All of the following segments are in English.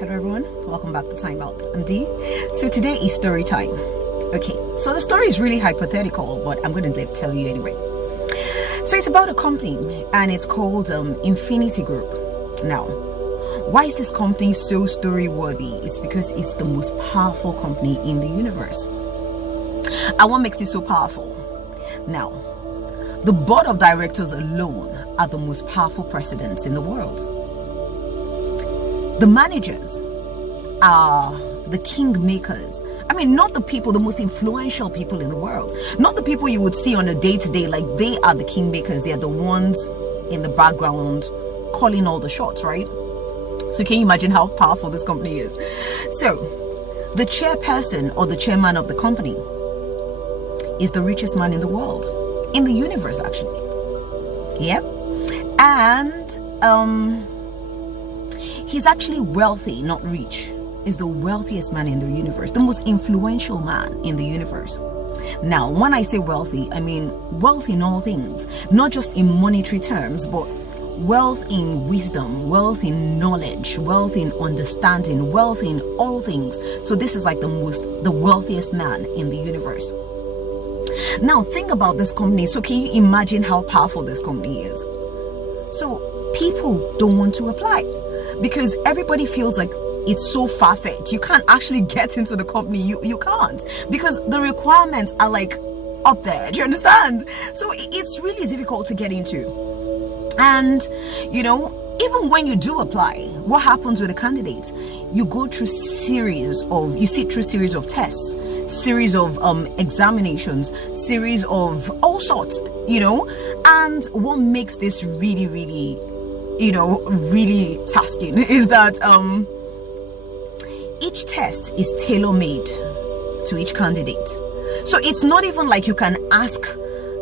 Hello everyone, welcome back to Time Out. I'm Dee. So today is story time. Okay, so the story is really hypothetical, but I'm going to tell you anyway. So it's about a company and it's called Infinity Group. Now, why is this company so story worthy? It's because it's the most powerful company in the universe. And what makes it so powerful? Now, the board of directors alone are the most powerful presidents in the world. The managers are the king makers. I mean, not the people, the most influential people in the world. Not the people you would see on a day-to-day, like they are the king makers. They are the ones in the background calling all the shots, right? So can you imagine how powerful this company is? So the chairperson or the chairman of the company is the richest man in the world, in the universe actually. Yeah. And he's actually wealthy, not rich. Is the wealthiest man in the universe, the most influential man in the universe. Now, when I say wealthy, I mean wealth in all things, not just in monetary terms, but wealth in wisdom, wealth in knowledge, wealth in understanding, wealth in all things. So this is like the wealthiest man in the universe. Now, think about this company. So can you imagine how powerful this company is? So people don't want to apply, because everybody feels like it's so far-fetched. You can't actually get into the company. You can't, because the requirements are like up there. Do you understand? So it's really difficult to get into. And you know, even when you do apply, what happens with the candidates? You go through you sit through series of tests, series of examinations, series of all sorts, you know. And what makes this really tasking is that each test is tailor-made to each candidate. So it's not even like you can ask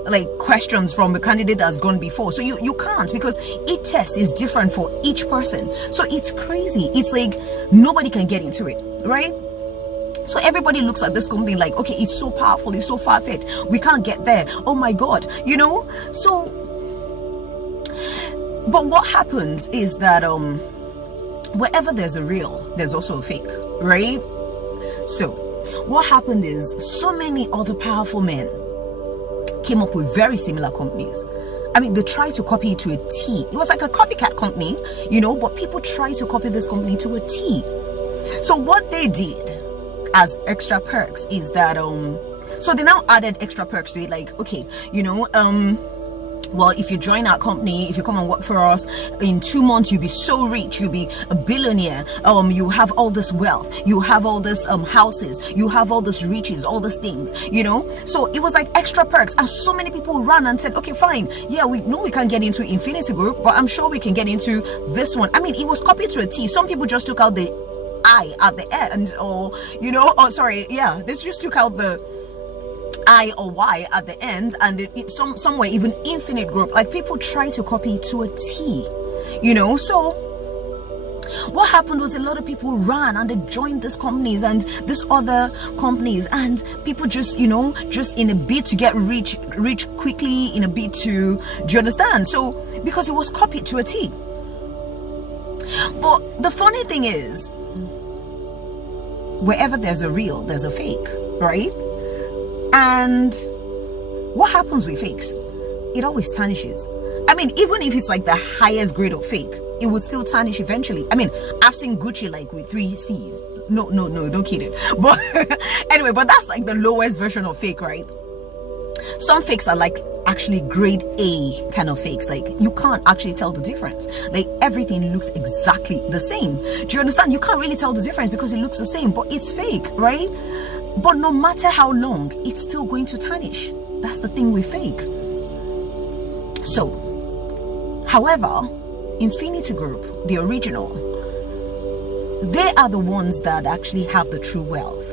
like questions from a candidate that's gone before. So you can't, because each test is different for each person. So it's crazy. It's like nobody can get into it, right? So everybody looks at this company like, okay, it's so powerful, it's so far-fetched, we can't get there, oh my god, you know. So but what happens is that wherever there's a real, there's also a fake, right? So what happened is so many other powerful men came up with very similar companies. I mean, they tried to copy it to a T. It was like a copycat company, you know, but people tried to copy this company to a T. So what they did as extra perks is that so they now added extra perks to it, like, okay, you know, well, if you join our company, if you come and work for us, in 2 months you'll be so rich, you'll be a billionaire, you have all this wealth, you have all this houses, you have all this riches, all these things, you know. So it was like extra perks, and so many people ran and said, okay, fine, yeah, we know we can't get into Infinity Group, but I'm sure we can get into this one. I mean, it was copied to a T. Some people just took out the I at the end, or you know, oh sorry, yeah, they just took out the I or Y at the end, and it's somewhere even Infinite Group. Like, people try to copy it to a T, you know. So what happened was a lot of people ran and they joined these companies and these other companies, and people just, you know, just in a bid to get rich quickly, in a bid to, do you understand? So because it was copied to a T. But the funny thing is, wherever there's a real, there's a fake, right? And what happens with fakes? It always tarnishes. I mean, even if it's like the highest grade of fake, it will still tarnish eventually. I mean, I've seen Gucci like with 3 C's. No, don't kid it. But anyway, but that's like the lowest version of fake, right? Some fakes are like actually grade A kind of fakes. Like, you can't actually tell the difference. Like, everything looks exactly the same. Do you understand? You can't really tell the difference because it looks the same, but it's fake, right? But no matter how long, it's still going to tarnish. That's the thing with fake. So, however, Infinity Group, the original, they are the ones that actually have the true wealth.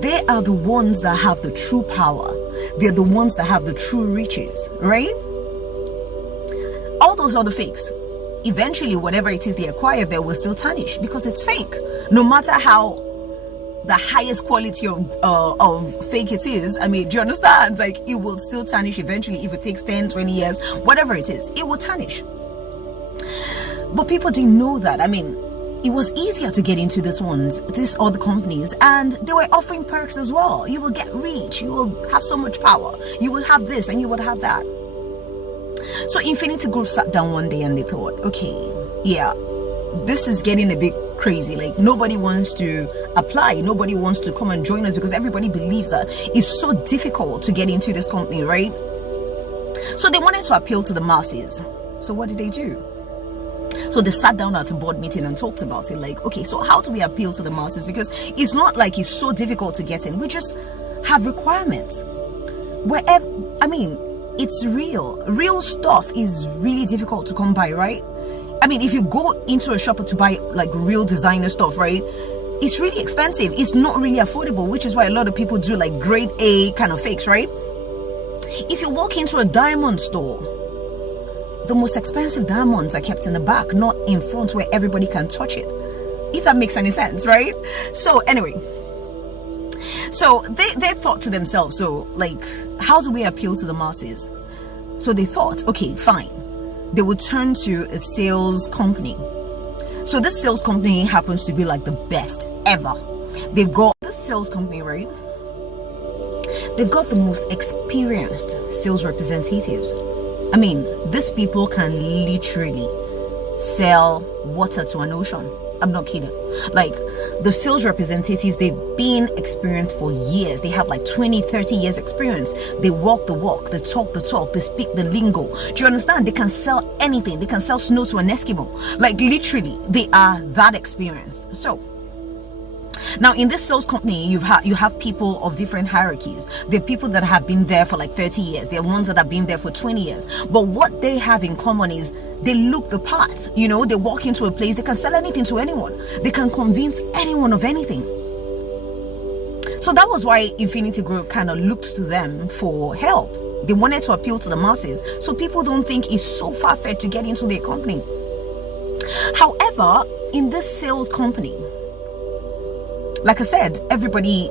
They are the ones that have the true power. They're the ones that have the true riches, right? All those other fakes, eventually whatever it is they acquire, they will still tarnish because it's fake. No matter how the highest quality of fake it is, I mean, do you understand? Like, it will still tarnish eventually. If it takes 10, 20 years, whatever it is, it will tarnish. But people didn't know that. I mean, it was easier to get into these other companies, and they were offering perks as well. You will get rich, you will have so much power, you will have this and you will have that. So Infinity Group sat down one day and they thought, okay, yeah, this is getting a bit crazy. Like, nobody wants to apply, nobody wants to come and join us, because everybody believes that it's so difficult to get into this company, right? So they wanted to appeal to the masses. So what did they do? So they sat down at a board meeting and talked about it, like, okay, so how do we appeal to the masses? Because it's not like it's so difficult to get in. We just have requirements. Wherever, I mean, it's real stuff is really difficult to come by, right? I mean, if you go into a shop to buy like real designer stuff, right, it's really expensive. It's not really affordable, which is why a lot of people do like grade A kind of fakes, right? If you walk into a diamond store, the most expensive diamonds are kept in the back, not in front where everybody can touch it. If that makes any sense, right? So anyway, so they thought to themselves, so like, how do we appeal to the masses? So they thought, okay, fine. They would turn to a sales company. So this sales company happens to be like the best ever. They've got this sales company, right? They've got the most experienced sales representatives. I mean, these people can literally sell water to an ocean. I'm not kidding. Like, the sales representatives, they've been experienced for years. They have like 20, 30 years experience. They walk the walk, they talk the talk, they speak the lingo. Do you understand? They can sell anything. They can sell snow to an Eskimo. Like, literally, they are that experienced. So now in this sales company, you have people of different hierarchies. There are people that have been there for like 30 years. There are ones that have been there for 20 years. But what they have in common is they look the part. You know, they walk into a place, they can sell anything to anyone. They can convince anyone of anything. So that was why Infinity Group kind of looked to them for help. They wanted to appeal to the masses, so people don't think it's so far-fetched to get into their company. However, in this sales company, like I said, everybody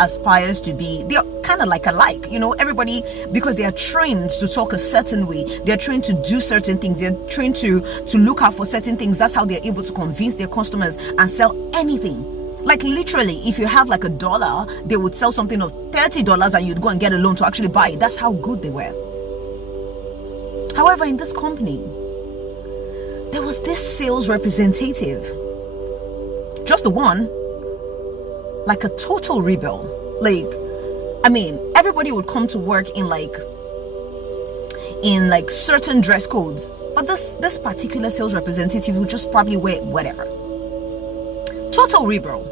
aspires to be, they're kind of like alike, you know, everybody, because they are trained to talk a certain way, they're trained to do certain things, they're trained to look out for certain things. That's how they're able to convince their customers and sell anything. Like, literally, if you have like $1, they would sell something of $30 and you'd go and get a loan to actually buy it. That's how good they were. However, in this company, there was this sales representative, just the one, like a total rebel. Like, I mean, everybody would come to work in like certain dress codes, but this particular sales representative would just probably wear whatever. Total rebel,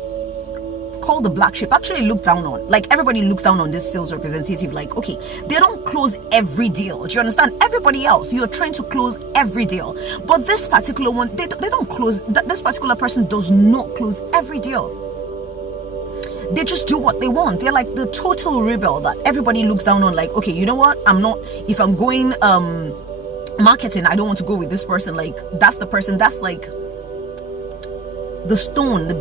called the black sheep, actually looked down on. Like, everybody looks down on this sales representative. Like, okay, they don't close every deal. Do you understand? Everybody else, you're trying to close every deal, but this particular one, they don't close. This particular person does not close every deal. They just do what they want. They're like the total rebel that everybody looks down on. Like, okay, you know what? If I'm going marketing, I don't want to go with this person. Like, that's the person, that's like the stone the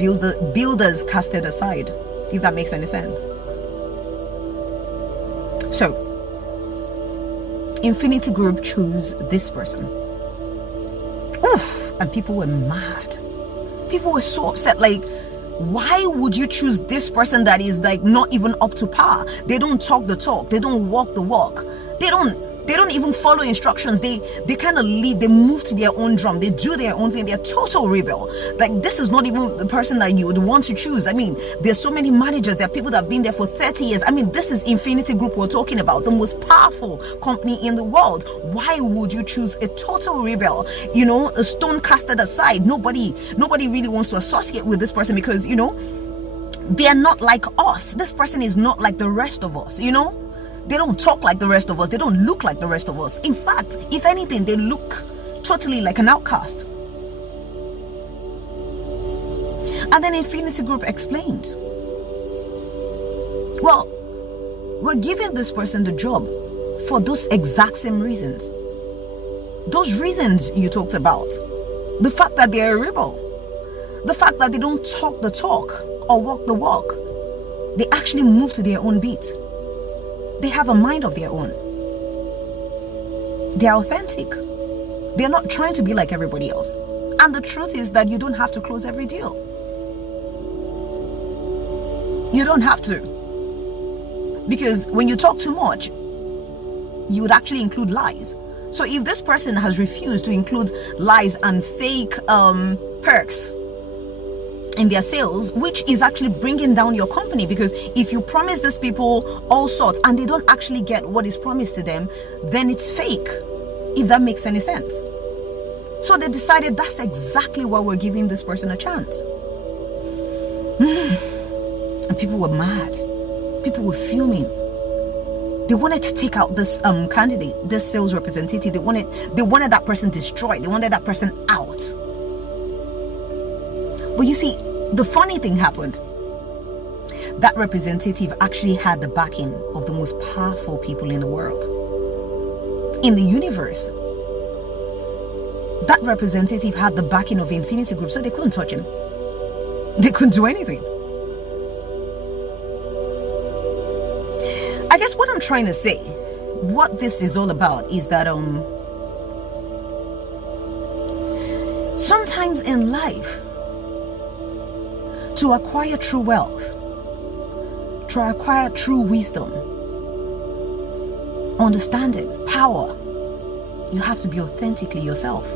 builders casted aside, if that makes any sense. So Infinity Group chose this person. Oof, and people were mad. People were so upset. Like, why would you choose this person that is like not even up to par? They don't talk the talk, they don't walk the walk, they don't even follow instructions. They kind of leave, they move to their own drum, they do their own thing. They're total rebel. Like, this is not even the person that you would want to choose. I mean, there's so many managers, there are people that have been there for 30 years. I mean, this is Infinity Group we're talking about, the most powerful company in the world. Why would you choose a total rebel? You know, a stone casted aside. Nobody really wants to associate with this person, because, you know, they are not like us. This person is not like the rest of us, you know. They don't talk like the rest of us. They don't look like the rest of us. In fact, if anything, they look totally like an outcast. And then Infinity Group explained, well, we're giving this person the job for those exact same reasons. Those reasons you talked about. The fact that they're a rebel. The fact that they don't talk the talk or walk the walk. They actually move to their own beat. They have a mind of their own. They're authentic. They're not trying to be like everybody else. And the truth is that you don't have to close every deal. You don't have to. Because when you talk too much, you would actually include lies. So if this person has refused to include lies and fake perks in their sales, which is actually bringing down your company, because if you promise these people all sorts and they don't actually get what is promised to them, then it's fake, if that makes any sense. So they decided that's exactly why we're giving this person a chance. And people were mad. People were fuming. They wanted to take out this candidate, this sales representative. They wanted that person destroyed. They wanted that person out. But you see, the funny thing happened. That representative actually had the backing of the most powerful people in the world, in the universe. That representative had the backing of Infinity Group, so they couldn't touch him. They couldn't do anything. I guess what I'm trying to say, what this is all about, is that sometimes in life, to acquire true wealth, to acquire true wisdom, understanding, power, you have to be authentically yourself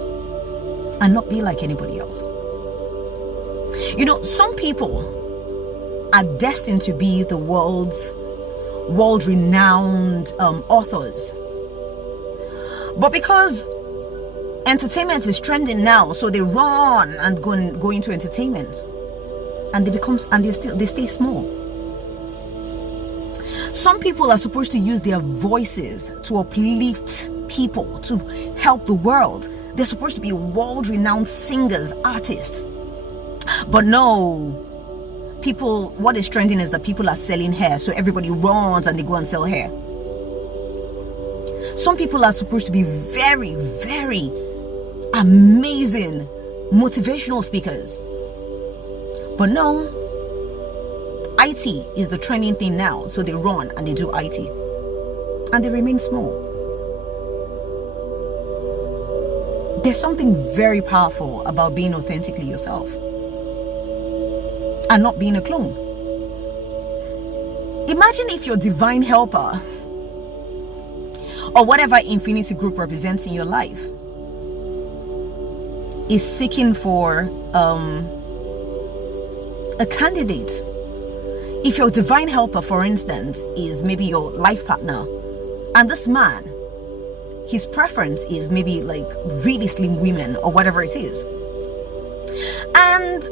and not be like anybody else. You know, some people are destined to be the world-renowned authors, but because entertainment is trending now, so they run and go into entertainment, and they stay small. Some people are supposed to use their voices to uplift people, to help the world. They're supposed to be world-renowned singers, artists. But no, people, what is trending is that people are selling hair, so everybody runs and they go and sell hair. Some people are supposed to be very, very amazing motivational speakers. But no, IT is the trending thing now, so they run and they do IT. And they remain small. There's something very powerful about being authentically yourself and not being a clone. Imagine if your divine helper or whatever Infinity Group represents in your life is seeking for a candidate. If your divine helper, for instance, is maybe your life partner, and this man, his preference is maybe like really slim women or whatever it is, and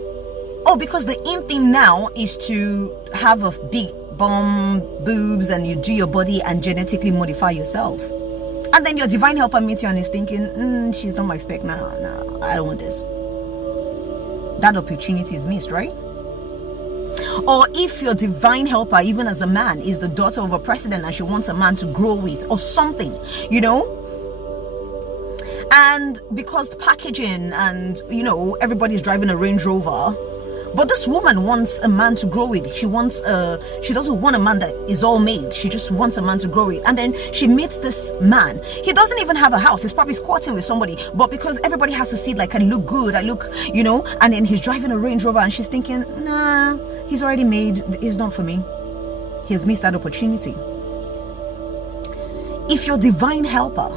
because the in thing now is to have a big bum, boobs, and you do your body and genetically modify yourself, and then your divine helper meets you and is thinking, she's not my spec now. No, I don't want this. That opportunity is missed, right? Or if your divine helper, even as a man, is the daughter of a president and she wants a man to grow with or something, you know, and because the packaging and, you know, everybody's driving a Range Rover, but this woman wants a man to grow with. She doesn't want a man that is all made. She just wants a man to grow with. And then she meets this man. He doesn't even have a house. He's probably squatting with somebody. But because everybody has to see, like, I look good, I look, you know, and then he's driving a Range Rover and she's thinking, nah, he's already made. It's not for me. He has missed that opportunity. If your divine helper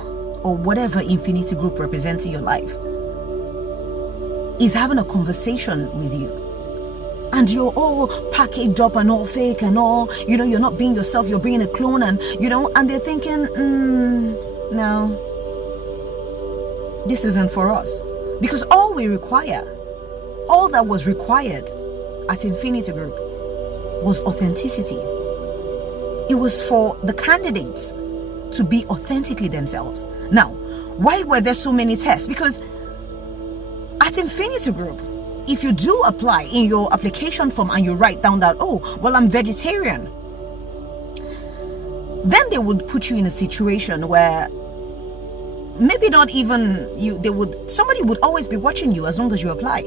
or whatever Infinity Group represents in your life is having a conversation with you, and you're all packaged up and all fake and all, you know, you're not being yourself, you're being a clone, and, you know, and they're thinking, no, this isn't for us. Because all that was required at Infinity Group was authenticity. It was for the candidates to be authentically themselves. Now, why were there so many tests? Because at Infinity Group, if you do apply in your application form and you write down that, oh, well, I'm vegetarian, then they would put you in a situation where maybe not even you, somebody would always be watching you as long as you apply.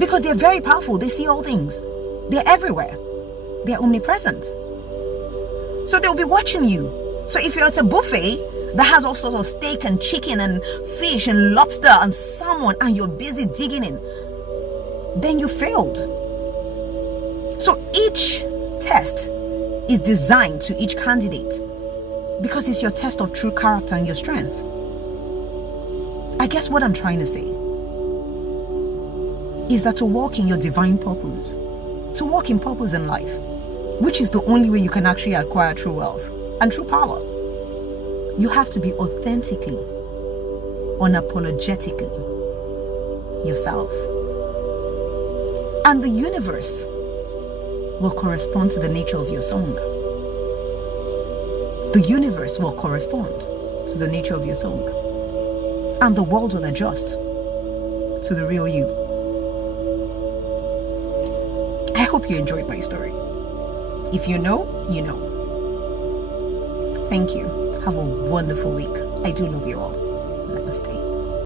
Because they're very powerful. They see all things. They're everywhere. They're omnipresent. So they'll be watching you. So if you're at a buffet that has all sorts of steak and chicken and fish and lobster and salmon, and you're busy digging in, then you failed. So each test is designed to each candidate because it's your test of true character and your strength. I guess what I'm trying to say is that to walk in your divine purpose, to walk in purpose in life, which is the only way you can actually acquire true wealth and true power, you have to be authentically, unapologetically yourself. And the universe will correspond to the nature of your song. The universe will correspond to the nature of your song. And the world will adjust to the real you. I hope you enjoyed my story. If you know, you know. Thank you. Have a wonderful week. I do love you all.